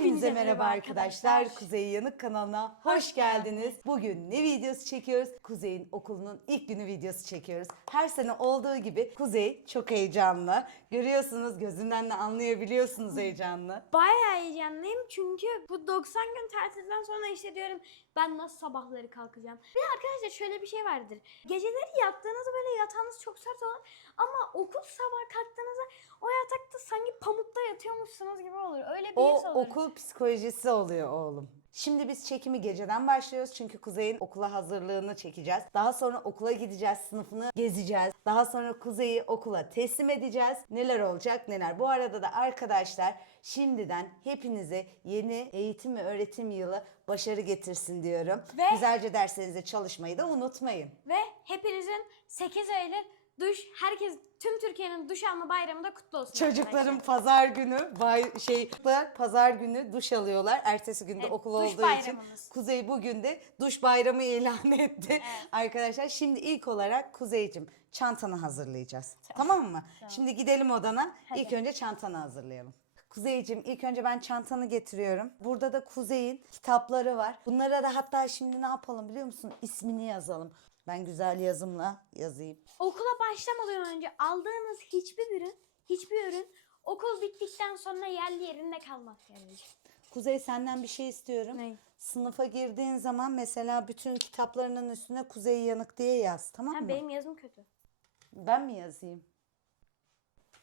Hepinize merhaba arkadaşlar. Kuzey Yanık kanalına hoş geldiniz. Bugün ne videosu çekiyoruz? Kuzey'in okulunun ilk günü videosu çekiyoruz. Her sene olduğu gibi Kuzey çok heyecanlı. Görüyorsunuz gözünden de anlayabiliyorsunuz heyecanlı. Bayağı heyecanlıyım çünkü bu 90 gün tatilden sonra işte diyorum ben nasıl sabahları kalkacağım. Bir arkadaşlar şöyle bir şey vardır. Geceleri yattığınızda böyle yatağınız çok sert olur ama okul sabah kalktığınızda o yatakta sanki pamukta yatıyormuşsunuz gibi olur. Öyle bir O his olur. okul psikolojisi oluyor oğlum. Şimdi biz çekimi geceden başlıyoruz çünkü Kuzey'in okula hazırlığını çekeceğiz. Daha sonra okula gideceğiz, sınıfını gezeceğiz. Daha sonra Kuzey'i okula teslim edeceğiz. Neler olacak neler. Bu arada da arkadaşlar şimdiden hepinize yeni eğitim ve öğretim yılı başarı getirsin diyorum. Ve- Güzelce derslerinize çalışmayı da unutmayın. Ve hepinizin 8 Eylül duş, herkes tüm Türkiye'nin duş alma bayramı da kutlu olsun Çocukların arkadaşlar. pazar günü bay, şey pazar günü duş alıyorlar. Ertesi günde Evet, okul duş olduğu için bayramımız. Kuzey bugün de duş bayramı ilan etti. Arkadaşlar şimdi ilk olarak Kuzeycim çantanı hazırlayacağız. Tamam, mı? Şimdi gidelim odana. İlk önce çantanı hazırlayalım. Kuzeycim ilk önce ben çantanı getiriyorum. Burada da Kuzey'in kitapları var. Bunlara da hatta şimdi ne yapalım biliyor musun? İsmini yazalım. Ben güzel yazımla yazayım. Okula başlamadan önce aldığınız hiçbir ürün, hiçbir ürün okul bittikten sonra yerli yerinde kalmak gerekir. Kuzey senden bir şey istiyorum. Ne? Sınıfa girdiğin zaman mesela bütün kitaplarının üstüne Kuzey Yanık diye yaz tamam Ha, mı? benim yazım kötü. Ben mi yazayım?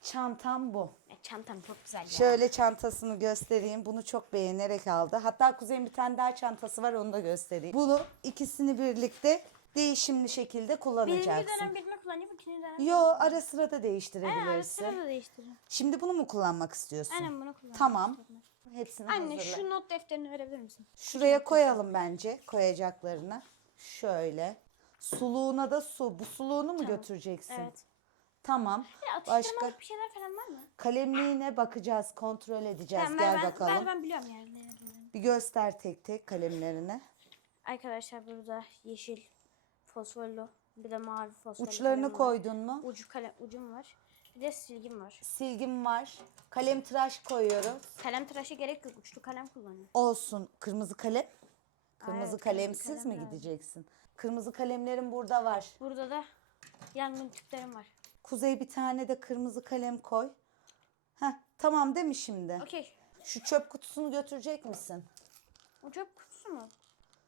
Çantam bu. Ya, çantam çok güzel ya. Şöyle çantasını göstereyim. Bunu çok beğenerek aldı. Hatta Kuzey'in bir tane daha çantası var onu da göstereyim. Bunu ikisini birlikte değişimli şekilde Birinci kullanacaksın. dönem birini kullanayım, ikinci dönem Yo ara sıra da Aynen, ara değiştirebilirsin. sıra da değiştiririm. Şimdi bunu mu kullanmak istiyorsun? Aynen bunu kullanırım. Tamam. Hepsini Anne hazırla. şu not defterini verebilir misin? Şuraya koyalım bence koyacaklarını. Şöyle. Suluğuna da su. Bu suluğunu mu götüreceksin? Evet. Tamam. Ya Başka bir şeyler falan var mı? kalemliğine bakacağız, kontrol edeceğiz. Tamam, Gel ben, bakalım. Ben, ben biliyorum yani. Bir göster tek tek kalemlerini. Arkadaşlar burada yeşil fosforlu bir de mavi fosforlu Uçlarını var. koydun mu? Ucu kalem ucum var. Bir de silgim var. Silgim var. Kalem tıraş koyuyoruz. Kalem tıraşı gerek yok. Uçlu kalem kullanıyorum. Olsun. Kırmızı kalem. Kırmızı Evet, kalemsiz kırmızı mi kalem lazım. gideceksin? Kırmızı kalemlerim burada var. Burada da yangın tüplerim var. Kuzey bir tane de kırmızı kalem koy. Heh, tamam değil mi şimdi? Okey. Şu çöp kutusunu götürecek misin? O çöp kutusu mu?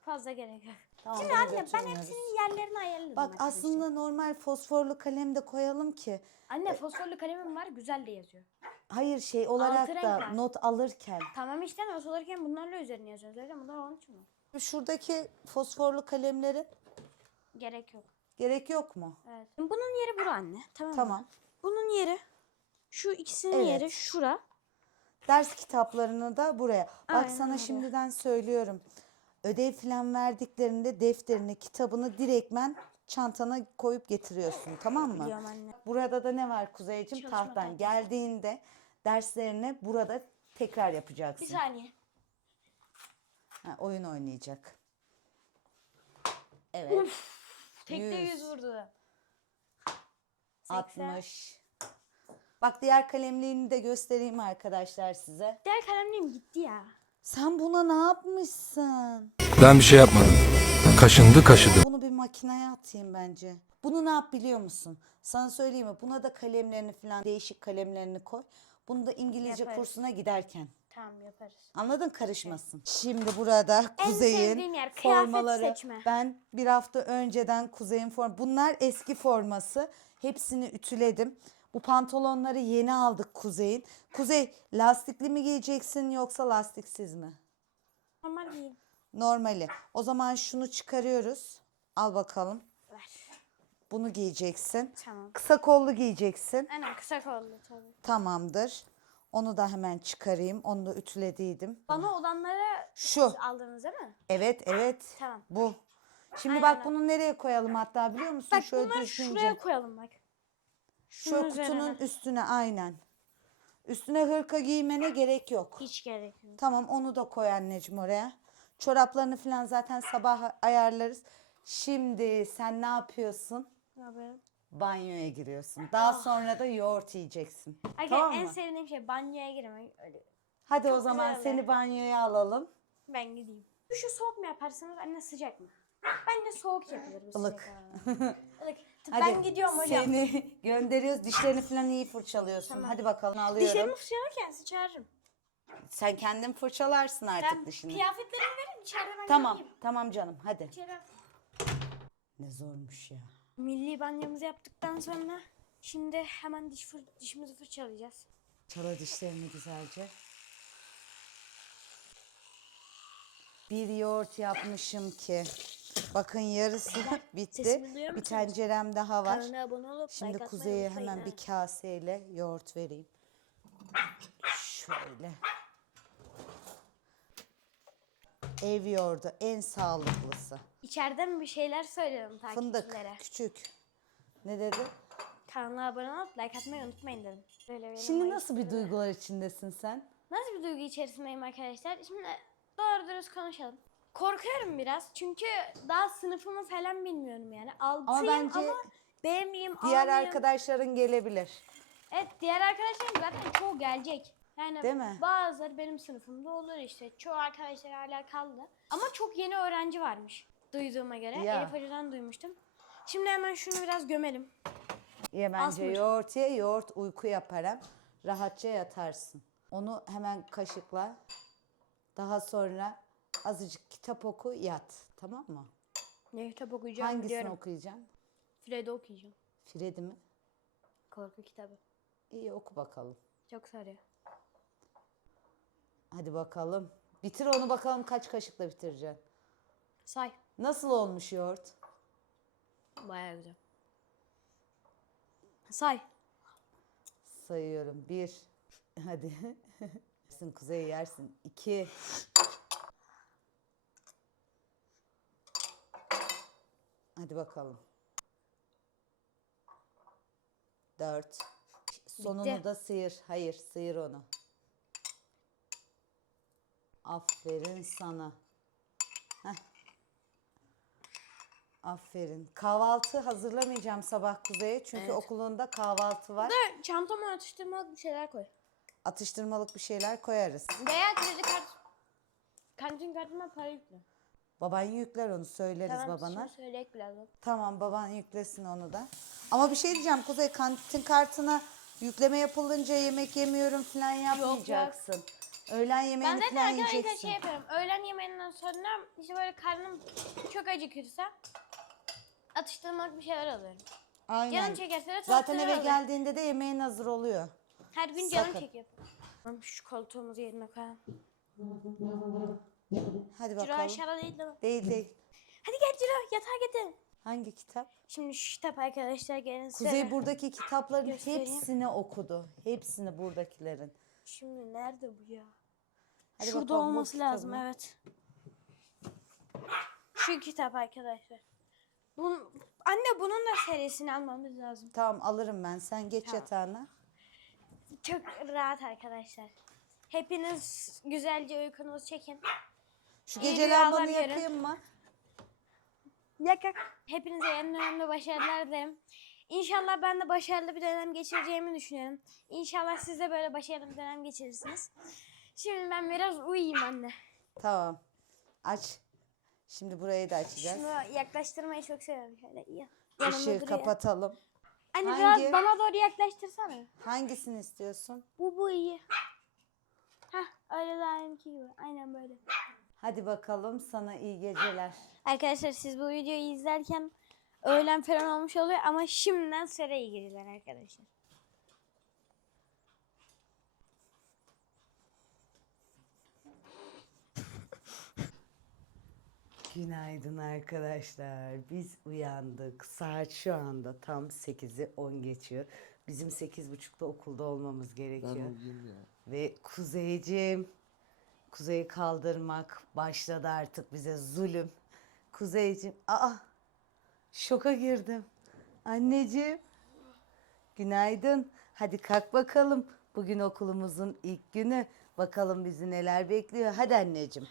Fazla gerek yok. Tamam, Şimdi bunu anne ben götürmüyoruz. hepsinin yerlerini ayarladım. Bak arkadaşlar. aslında normal fosforlu kalem de koyalım ki. Anne fosforlu kalemim var güzel de yazıyor. Hayır şey olarak Altı da renkler. not alırken. Tamam işte not alırken bunlarla üzerine yazıyoruz. Öyle bunlar onun için mi? Şuradaki fosforlu kalemlerin Gerek yok. gerek yok mu? Evet. Bunun yeri bura anne. Tamam mı? Tamam. Bunun yeri şu ikisinin Evet. yeri şura. Ders kitaplarını da buraya. Bak Aynen sana öyle. şimdiden söylüyorum. Ödev falan verdiklerinde defterini, kitabını direktmen çantana koyup getiriyorsun tamam mı? Biliyorum anne. Burada da ne var? Çalışma Tahtan tahtası. geldiğinde derslerini burada tekrar yapacaksın. Bir saniye. Ha, oyun oynayacak. Evet. Tekte Yüz. 100 vurdu. 60. Bak diğer kalemliğini de göstereyim arkadaşlar size. Diğer kalemliğim gitti ya. Sen buna ne yapmışsın? Ben bir şey yapmadım. Kaşındı kaşıdı. Bunu bir makineye atayım bence. Bunu ne yap biliyor musun? Sana söyleyeyim mi? Buna da kalemlerini falan değişik kalemlerini koy. Bunu da İngilizce Yaparız. kursuna giderken. Tamam yaparız. Anladın karışmasın. Şimdi burada En Kuzey'in sevdiğim yer, kıyafet formaları. seçme. Ben bir hafta önceden Kuzey'in form. Bunlar eski forması. Hepsini ütüledim. Bu pantolonları yeni aldık Kuzey'in. Kuzey lastikli mi giyeceksin yoksa lastiksiz mi? Normal giyeyim. Normali. O zaman şunu çıkarıyoruz. Al bakalım. Ver. Bunu giyeceksin. Tamam. Kısa kollu giyeceksin. Aynen kısa kollu tabii. Tamamdır. Onu da hemen çıkarayım. Onu da ütülediydim. Bana olanları Şu. aldınız değil mi? Evet, evet. Tamam. Bu. Şimdi Aynen bak bunu nereye koyalım hatta biliyor musun? Bak bunları düzgünce. şuraya koyalım bak. Şu şunun kutunun üzerine. üstüne aynen. Üstüne hırka giymene gerek yok. Hiç gerek yok. Tamam onu da koy anneciğim oraya. Çoraplarını falan zaten sabah ayarlarız. Şimdi sen ne yapıyorsun? Ne yapıyorum? Banyoya giriyorsun. Daha sonra da yoğurt yiyeceksin. Arkadaşlar tamam en mı? sevdiğim şey banyoya girmek. Öyle Hadi o Çok zaman güzel seni banyoya alalım. Ben gideyim. Şu soğuk mu yaparsınız anne sıcak mı? Bence soğuk yapılır bu Ilık. sıcak. Ilık. Hadi Ben gidiyorum hocam. Seni gönderiyoruz. Dişlerini falan iyi fırçalıyorsun. Tamam. Hadi bakalım alıyorum. Dişlerimi fırçalarken sizi çağırırım. Sen kendin fırçalarsın artık Ben dişini. kıyafetlerimi verin içeride ben Tamam, yapayım. tamam canım. Hadi. İçeri- Ne zormuş ya. Milli banyomuzu yaptıktan sonra şimdi hemen diş fır, dişimizi fırçalayacağız. Çala dişlerini güzelce. Bir yoğurt yapmışım ki. Bakın yarısı bitti. Sesimi duyuyor Bir musunuz? tencerem daha var. Kanala abone olup Şimdi like atmayı Kuzey'e unutmayın hemen ha. bir kaseyle yoğurt vereyim. Şöyle. Ev yoğurdu en sağlıklısı. İçeriden bir şeyler söylüyorum Fındık takipçilere. küçük. Ne dedi? Kanala abone olup like atmayı unutmayın dedim. Böyle benim Şimdi nasıl bir duygular içindesin sen? Nasıl bir duygu içerisindeyim arkadaşlar? Şimdi doğru dürüst konuşalım. Korkuyorum biraz çünkü daha sınıfımı falan bilmiyorum yani. Altıyım bence ama B miyim, A Diğer mıyım? arkadaşların gelebilir. Evet diğer arkadaşlarım zaten çoğu gelecek. Yani Değil mi? bazıları benim sınıfımda olur işte. Çoğu arkadaşlar hala kaldı. Ama çok yeni öğrenci varmış duyduğuma göre. Ya. Elif Hoca'dan duymuştum. Şimdi hemen şunu biraz gömelim. Ye bence Asmış. yoğurt ye, yoğurt uyku yapar hem. Rahatça yatarsın. Onu hemen kaşıkla. Daha sonra azıcık kitap oku, yat. Tamam mı? Ne kitap okuyacağım Hangisini biliyorum. okuyacaksın? Fred'i okuyacağım. Fred'i mi? Korku kitabı. İyi oku bakalım. Çok sarıyor. Hadi bakalım. Bitir onu bakalım kaç kaşıkla bitireceksin. Say. Nasıl olmuş yoğurt? Bayağı güzel. Say. Sayıyorum. Bir. Hadi. yersin kuzey yersin. İki. Hadi bakalım. Dört. Sonunu Bitti. da sıyır. Hayır sıyır onu. Aferin sana. Heh. Aferin. Kahvaltı hazırlamayacağım sabah Kuzey'e. Çünkü Evet. okulunda kahvaltı var. Da çantama atıştırmalık bir şeyler koy. Atıştırmalık bir şeyler koyarız. Veya kredi kart. Kantin kartıma para yükle. Baban yükler onu söyleriz Tamam babana. şimdi söyleyek birazdan. Tamam baban yüklesin onu da. Ama bir şey diyeceğim Kuzey kantin kartına yükleme yapılınca yemek yemiyorum falan yapmayacaksın. Öğlen Ben yemeğini zaten falan arkadaşlar yiyeceksin. şey yapıyorum. Öğlen yemeğinden sonra işte böyle karnım çok acıkırsa atıştırmalık bir şeyler alıyorum. Aynen. Canım çekerse de Zaten eve alıyorum. geldiğinde de yemeğin hazır oluyor. Her gün canım Sakın. çekiyor. Tamam, Şu koltuğumuzu yerine koyalım. Hadi Ciro bakalım. aşağıda değil değil mi? Değil değil. Hadi gel Ciro yatağa getir. Hangi kitap? Şimdi şu kitap arkadaşlar gelin size. Kuzey buradaki kitapların göstereyim. hepsini okudu. Hepsini buradakilerin. Şimdi nerede bu ya? Hadi Şurada bakalım olması lazım kitabını. evet. Şu kitap arkadaşlar. Bun, anne bunun da serisini almamız lazım. Tamam alırım ben. Sen geç Tamam. yatağına. Çok rahat arkadaşlar. Hepiniz güzelce uykunuzu çekin. Şu İyi gece rüyalar lambanı yakayım mı? Yak yak. Hepinize en önemli başarılar dilerim. İnşallah ben de başarılı bir dönem geçireceğimi düşünüyorum. İnşallah siz de böyle başarılı bir dönem geçirirsiniz. Şimdi ben biraz uyuyayım anne. Tamam. Aç. Şimdi burayı da açacağız. Şunu yaklaştırmayı çok seviyorum. Şöyle iyi. Yanımda Işığı duruyor. kapatalım. Anne Hangi? biraz bana doğru yaklaştırsana. Hangisini istiyorsun? Bu bu iyi. Hah öyle daha benimki gibi. Aynen böyle. Hadi bakalım sana iyi geceler. Arkadaşlar siz bu videoyu izlerken öğlen falan olmuş oluyor ama şimdiden size iyi geceler arkadaşlar. Günaydın arkadaşlar. Biz uyandık. Saat şu anda tam 8'i 10 geçiyor. Bizim 8.30'da okulda olmamız gerekiyor. Ve Kuzeyciğim, Kuzey'i kaldırmak başladı artık bize zulüm. Kuzeyciğim, aa şoka girdim. Anneciğim, günaydın. Hadi kalk bakalım. Bugün okulumuzun ilk günü. Bakalım bizi neler bekliyor. Hadi anneciğim.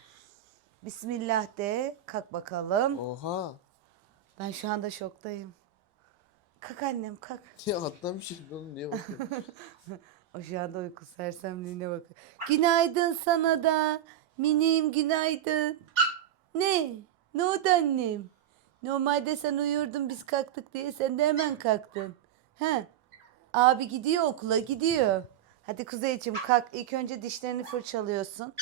Bismillah de. Kalk bakalım. Oha. Ben şu anda şoktayım. Kalk annem kalk. Ya atlamışım oğlum niye bakıyorsun? Anda uyku sersemliğine bakıyor. Günaydın sana da. Minim günaydın. Ne? Ne oldu annem? Normalde sen uyurdun biz kalktık diye sen de hemen kalktın. He? Abi gidiyor okula gidiyor. Hadi Kuzeyciğim kalk. İlk önce dişlerini fırçalıyorsun.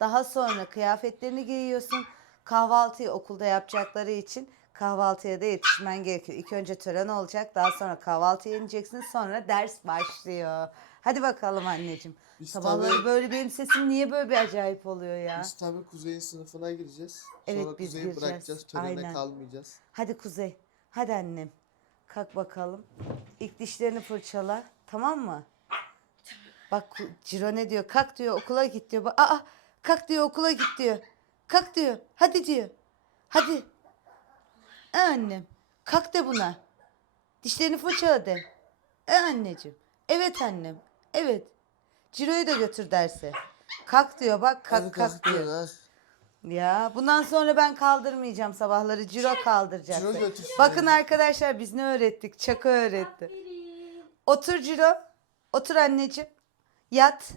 Daha sonra kıyafetlerini giyiyorsun. Kahvaltıyı okulda yapacakları için kahvaltıya da yetişmen gerekiyor. İlk önce tören olacak. Daha sonra kahvaltıya ineceksin. Sonra ders başlıyor. Hadi bakalım anneciğim. Biz Sabahları tabii- böyle benim sesim niye böyle bir acayip oluyor ya? Biz tabii Kuzey'in sınıfına gireceğiz. Evet, Sonra biz Kuzey'i gireceğiz. bırakacağız. Törene Aynen. kalmayacağız. Hadi Kuzey. Hadi annem. Kalk bakalım. İlk dişlerini fırçala. Tamam mı? Bak Ku- Ciro ne diyor? Kalk diyor okula git diyor. Bak, Aa, kalk diyor okula git diyor. Kalk diyor. Hadi diyor. Hadi. E annem. Kalk de buna. Dişlerini fırçala de. E anneciğim. Evet annem. Evet. Ciro'yu da götür derse. Kalk diyor bak kalk Hadi kalk diyor. Ya bundan sonra ben kaldırmayacağım sabahları. Ciro kaldıracak. Ciro götürsün Bakın arkadaşlar biz ne öğrettik? Çakı öğretti. Aferin. Otur Ciro. Otur anneciğim. Yat.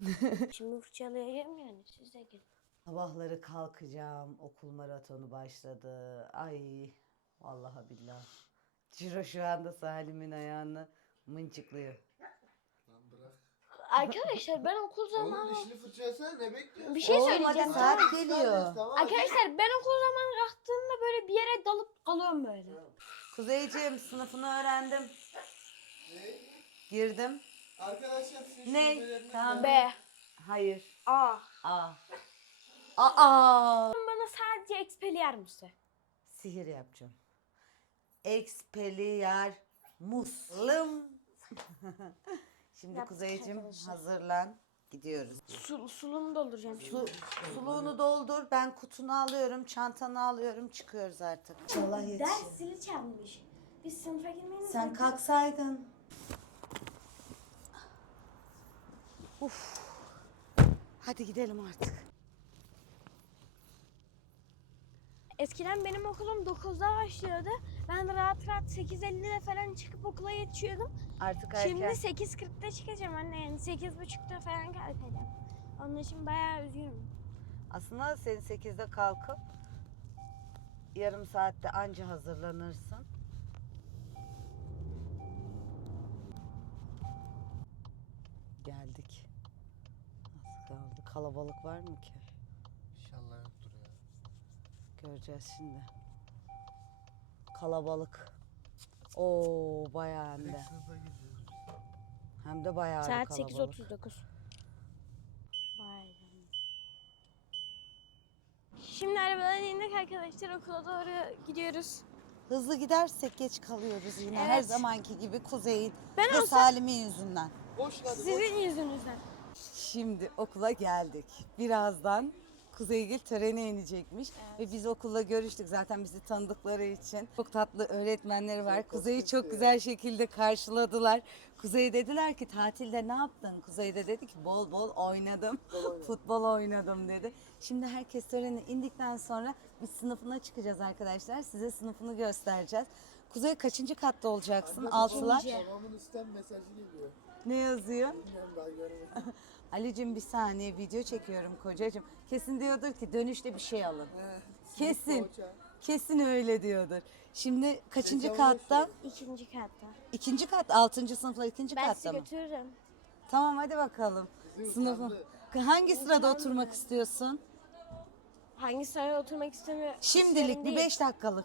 Şimdi fırçalayacağım yani siz de gelin. Sabahları kalkacağım. Okul maratonu başladı. Ay vallahi billahi. Ciro şu anda Salim'in ayağını mıncıklıyor. Arkadaşlar ben okul Oğlum zamanı... dişini fırçalasana ne bekliyorsun? Bir şey Oğlum, söyleyeceğim. hadi saat geliyor. Tamam. Arkadaşlar ben okul zamanı kalktığımda böyle bir yere dalıp kalıyorum böyle. Kuzeyciğim sınıfını öğrendim. Ne? Girdim. Arkadaşlar sizin Ne? şifreleriniz Tamam. ne? B. Hayır. A. Aa. Aa. Bana sadece expelliar mısın? Sihir yapacağım. Expelliar muslim. Şimdi Yaptık Kuzeyciğim arkadaşlar. hazırlan. Gidiyoruz. Su, sulumu dolduracağım şimdi. Su, suluğunu doldur. Ben kutunu alıyorum. Çantanı alıyorum. Çıkıyoruz artık. Allah yetişir. Ders zili çalmış. Biz sınıfa girmeyi Sen kalksaydın. Uf. Hadi gidelim artık. Eskiden benim okulum 9'da başlıyordu. Ben rahat rahat 8.50'de falan çıkıp okula yetişiyordum. Artık erken. Şimdi 8.40'da çıkacağım anne yani 8.30'da falan kalkacağım. Onun için bayağı üzgünüm. Aslında sen 8'de kalkıp yarım saatte anca hazırlanırsın. Geldik. Az kaldı. Kalabalık var mı ki? İnşallah yoktur ya. Göreceğiz şimdi. Kalabalık. Oo bayağı hem de. Hem de bayağı bir Saat kalabalık. 8.39. Vay be. Şimdi arabadan indik arkadaşlar okula doğru gidiyoruz. Hızlı gidersek geç kalıyoruz yine. Her Evet. zamanki gibi Kuzey'in Ben ve olsam Salim'in yüzünden. Boş hadi boş. sizin yüzünüzden. Şimdi okula geldik. Birazdan Kuzeygil törene inecekmiş ve biz okulla görüştük zaten bizi tanıdıkları için. Çok tatlı öğretmenleri var. Kuzey'i çok güzel şekilde karşıladılar. Kuzey dediler ki tatilde ne yaptın? Kuzey de dedi ki bol bol oynadım. Futbol oynadım dedi. Şimdi herkes törene indikten sonra biz sınıfına çıkacağız arkadaşlar. Size sınıfını göstereceğiz. Kuzey kaçıncı katta olacaksın? Altılar. Babamın üstten mesajı geliyor. Ne yazıyor? Bilmiyorum daha görmedim. Ali'cim bir saniye video çekiyorum kocacığım. Kesin diyordur ki dönüşte bir şey alın. He, Kesin. Kesin öyle diyordur. Şimdi kaçıncı katta? İkinci katta. İkinci kat, altıncı sınıfla ikinci Ben sizi katta mı? götürürüm. Tamam hadi bakalım. Sınıfı. Hangi sırada oturmak istiyorsun? Hangi sıraya oturmak istemiyorum? Şimdilik bir beş dakikalık.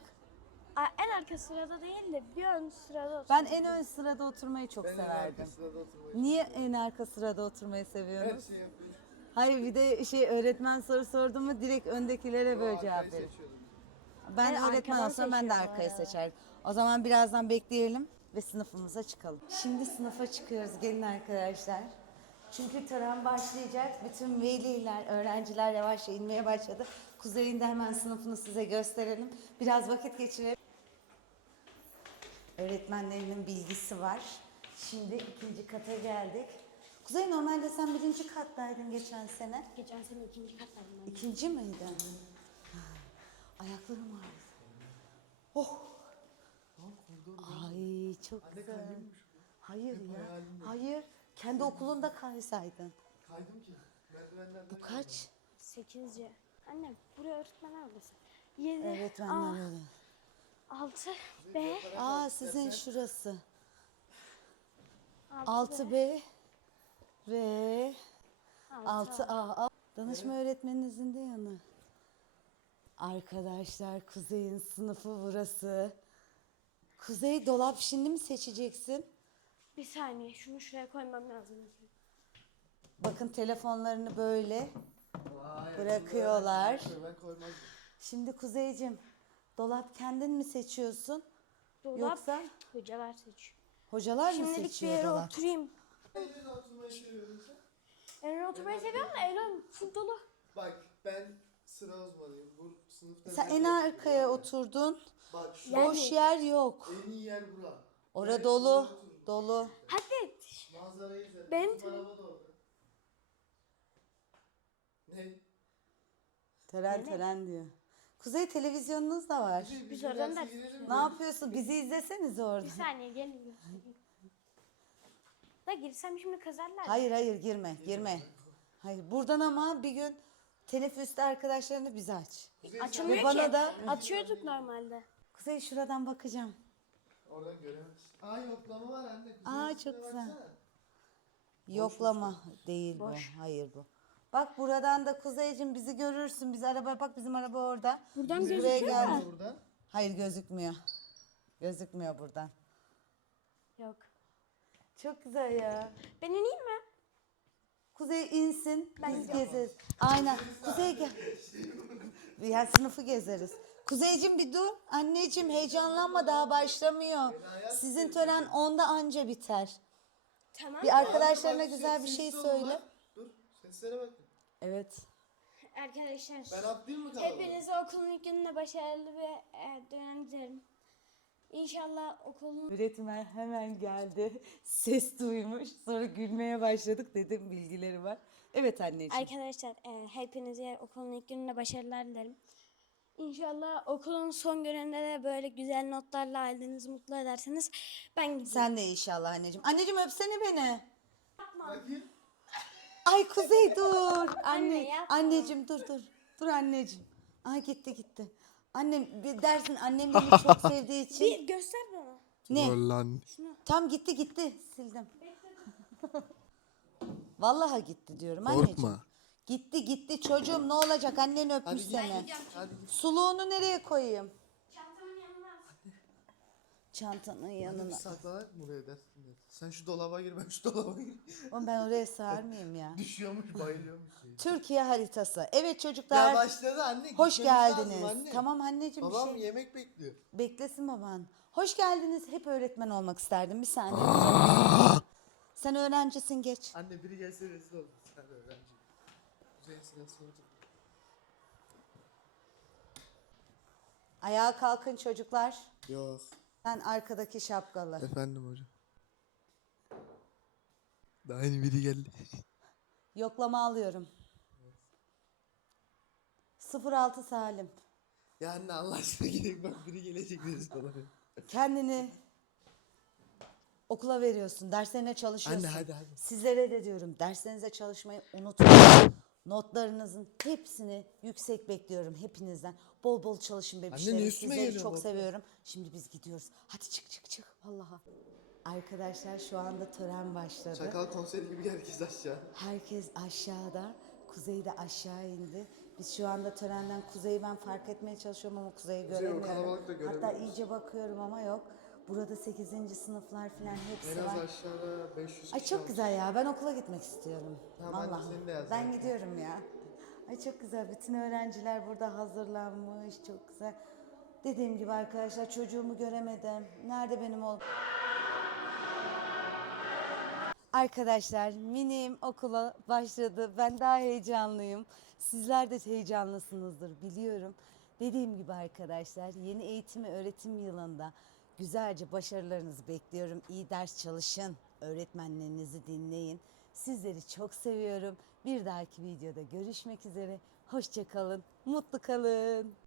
En arka sırada değil de bir ön sırada otur. Ben en ön sırada oturmayı çok Ben en severdim. arka sırada oturmayı Niye en arka sırada oturmayı Her seviyorsunuz? şey yapıyorum. Hayır bir de şey öğretmen soru sordu mu direkt öndekilere böyle cevap arkayı verir. Ben Ben öğretmen arkadan olsam ben de seçiyorum arkaya arada. seçerdim. O zaman birazdan bekleyelim ve sınıfımıza çıkalım. Şimdi sınıfa çıkıyoruz. Gelin arkadaşlar. Çünkü tören başlayacak. Bütün veliler, öğrenciler yavaşça inmeye başladı. Kuzey'in de hemen sınıfını size gösterelim. Biraz vakit geçirelim. Öğretmenlerinin bilgisi var. Şimdi ikinci kata geldik. Kuzey normalde sen birinci kattaydın geçen sene. Geçen sene ikinci kattaydım ben. İkinci miydi? Ayaklarım ağrıyor. Oh. Ay çok güzel. Hayır Hep ya. hayalimde. Hayır. Kendi okulunda kaysaydın. Kaydım ki. Merdivenlerden Bu kaç? 8C. Anne buraya öğretmenler odası. 7. Evet A, benden öyle. 6 B. Aa sizin şurası. 6 6B ve 6 6A. Danışma öğretmeninizin de yanı. Arkadaşlar Kuzey'in sınıfı burası. Kuzey dolap şimdi mi seçeceksin? Bir saniye şunu şuraya koymam lazım. Bakın telefonlarını böyle. Vay, Bırakıyorlar. akıllı Ben koymazdım. Şimdi Kuzeycim dolap kendin mi seçiyorsun? Dolap Yoksa hocalar seçiyor. hocalar mı Şimdilik bir seçiyor yere dolap? oturayım. Nerede oturmayı seviyorsun sen? Evren oturmayı seviyorum da full dolu. Bak ben sıra uzmanıyım. Bu sınıfta Sen ben en arkaya oturdun. Bak şu Yani- Boş yer yok. en iyi yer bura. Ora Evet, dolu, dolu. Hadi. Manzarayı izle. Benim- Bizim araba da orada. Ne? Tören tören diyor. Kuzey televizyonunuz da var. Biz, Biz oradan da- Ne yapıyorsun? Bizi izleseniz orada. Bir saniye gelin göstereyim. Da girsem şimdi kazarlar. Hayır hayır girme girme. Hayır buradan ama bir gün teneffüste arkadaşlarını bize aç. Açılmıyor Ve bana ki. da- Açıyorduk normalde. Kuzey şuradan bakacağım. Oradan göremezsin. Aa yoklama var anne. Kuzey Aa, üstüne çok güzel. baksana. Yoklama değil bu. Hayır bu. Bak buradan da Kuzeycim bizi görürsün. Biz araba bak bizim araba orada. Buradan Biz buraya gözüküyor mu? geldik. Buradan. Hayır gözükmüyor. Gözükmüyor buradan. Yok. Çok güzel ya. Ben ineyim mi? Kuzey insin. Ben biz gezeriz. Aynen. Kuzey gel. Yani sınıfı gezeriz. Kuzeycim bir dur. Anneciğim heyecanlanma daha başlamıyor. Sizin tören onda anca biter. Tamam. Bir arkadaşlarına Bak, güzel bir ses- şey söyle. Dur seslere bakın. Evet. Arkadaşlar. Ben atlayayım mı kalabalığı? Hepinize okulun ilk gününde başarılı bir e, dönem dilerim. İnşallah okulun Öğretmen hemen geldi. Ses duymuş. Sonra gülmeye başladık dedim bilgileri var. Evet anneciğim. Arkadaşlar e, hepinize okulun ilk gününde başarılar dilerim. İnşallah okulun son gününde de böyle güzel notlarla ailenizi mutlu ederseniz ben gideceğim. Sen de inşallah anneciğim. Anneciğim öpsene beni. Bakayım. Ay Kuzey dur. Anne, yapma. anneciğim dur dur. Dur anneciğim. Ay gitti gitti. Annem bir dersin annem beni çok sevdiği için. Bir göster bana. Ne? Lan. Tam gitti gitti. Sildim. Vallahi gitti diyorum anneciğim. Korkma. Gitti gitti çocuğum ne olacak annen öpmüş seni. Suluğunu nereye koyayım? Çantanın yanına. bir saklanarak mı buraya ders dinle. Sen şu dolaba gir ben şu dolaba gir. Oğlum ben oraya sığar mıyım ya? Düşüyormuş bayılıyormuş. şey. Türkiye haritası. Evet Ya çocuklar. başladı anne. Hoş gitmemiz lazım geldiniz. anne. Tamam anneciğim bir Babam şey. yemek bekliyor. Beklesin baban. Hoş geldiniz. Hep öğretmen olmak isterdim. Bir saniye. Sen öğrencisin geç. Anne biri gelse rezil olur. Sen de öğrenci. Güzel sırası oldu. Ayağa kalkın çocuklar. Yok. Sen arkadaki şapkalı. Efendim hocam. Daha yeni biri geldi. Yoklama alıyorum. 06 Salim. Ya anne Allah aşkına gerek bak biri gelecek olur. Kendini okula veriyorsun. Derslerine çalışıyorsun. Anne, hadi, hadi. Sizlere de diyorum derslerinize çalışmayı unutmayın. Notlarınızın hepsini yüksek bekliyorum hepinizden. Bol bol çalışın bebişlerim. üstüme Sizleri geliyorsun çok okula? seviyorum. Şimdi biz gidiyoruz. Hadi çık çık çık. Vallahi. Arkadaşlar şu anda tören başladı. Çakal konseri gibi herkes aşağı. Herkes aşağıda. Kuzey de aşağı indi. Biz şu anda törenden Kuzey'i ben fark etmeye çalışıyorum ama Kuzey'i Kuzey, o göremiyorum. kalabalıkta Hatta göremiyoruz. iyice bakıyorum ama yok. Burada 8. sınıflar falan hepsi En az var. aşağıda 500 Ay kişi çok güzel ya. Ben okula gitmek istiyorum. Tamam, ben de Vallahi. seni de yazdım. Ben gidiyorum ya. Ay çok güzel. Bütün öğrenciler burada hazırlanmış. Çok güzel. Dediğim gibi arkadaşlar çocuğumu göremedim. Nerede benim oğlum? Arkadaşlar minim okula başladı. Ben daha heyecanlıyım. Sizler de heyecanlısınızdır biliyorum. Dediğim gibi arkadaşlar yeni eğitim ve öğretim yılında güzelce başarılarınızı bekliyorum. İyi ders çalışın. Öğretmenlerinizi dinleyin. Sizleri çok seviyorum. Bir dahaki videoda görüşmek üzere. Hoşçakalın. Mutlu kalın.